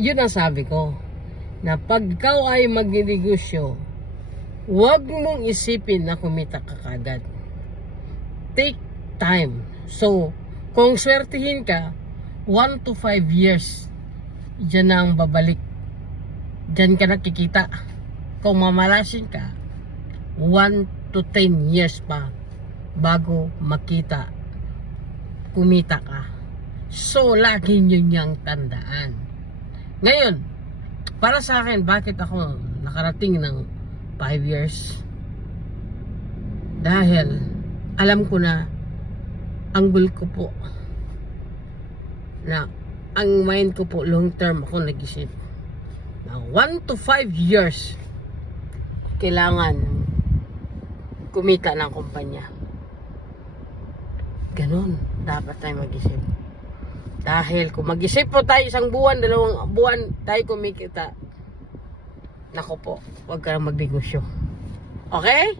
Yun ang sabi ko, na pag ikaw ay magnegosyo, huwag mong isipin na kumita ka kagad. Take time. So, kung swertihin ka, 1 to 5 years, dyan na ang babalik. Dyan ka nakikita. Kung mamalasin ka, 1 to 10 years pa bago makita, kumita ka. So, lagi nyo niyang tandaan. Ngayon, para sa akin, bakit ako nakarating ng 5 years? Dahil, alam ko na, ang goal ko po, na ang mind ko po, long term ako nag-isip. Na 1 to 5 years, kailangan kumita ng kumpanya. Ganon, dapat tayo mag-isip. Dahil kung mag-isip po tayo 1 buwan, 2 buwan, tayo kumikita, nako po, huwag ka lang magnegosyo. Okay?